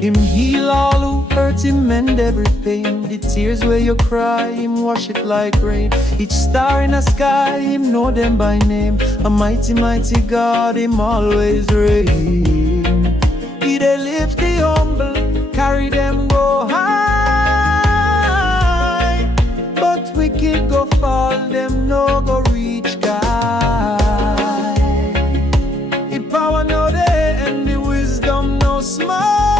Him heal all who hurt, him mend every pain. The tears where you cry, him wash it like rain. Each star in the sky, him know them by name. A mighty, mighty God, him always reign. He dey lift the humble, carry them go high. But wicked go fall, them no go reach God. His power no there, and the wisdom no small.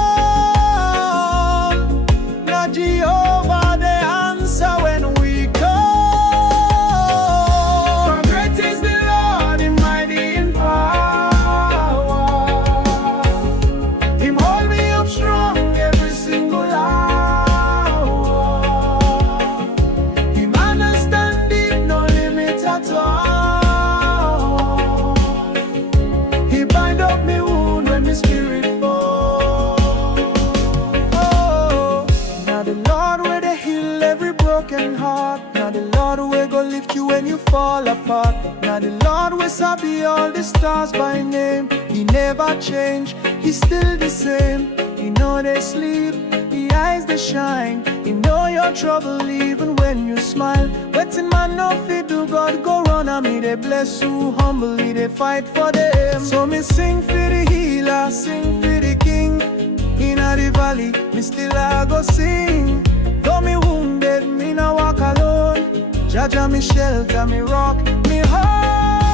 Jehovah, the answer when we call. For great is the Lord, Him mighty in power. Him hold me up strong every single hour. Him understand deep, no limit at all. He bind up me wound when my spirit broken heart. Now the Lord will go lift you when you fall apart. Now the Lord will sabi all the stars by name. He never change, He's still the same. He know they sleep, the eyes they shine. He know your trouble even when you smile. Waiting man no fit do God go run on me. They bless you humbly, they fight for them. So me sing for the healer, sing for the king. In the valley, me still I go sing. Though me wounded, me no walk alone. Jaja me shelter, me rock, me heart.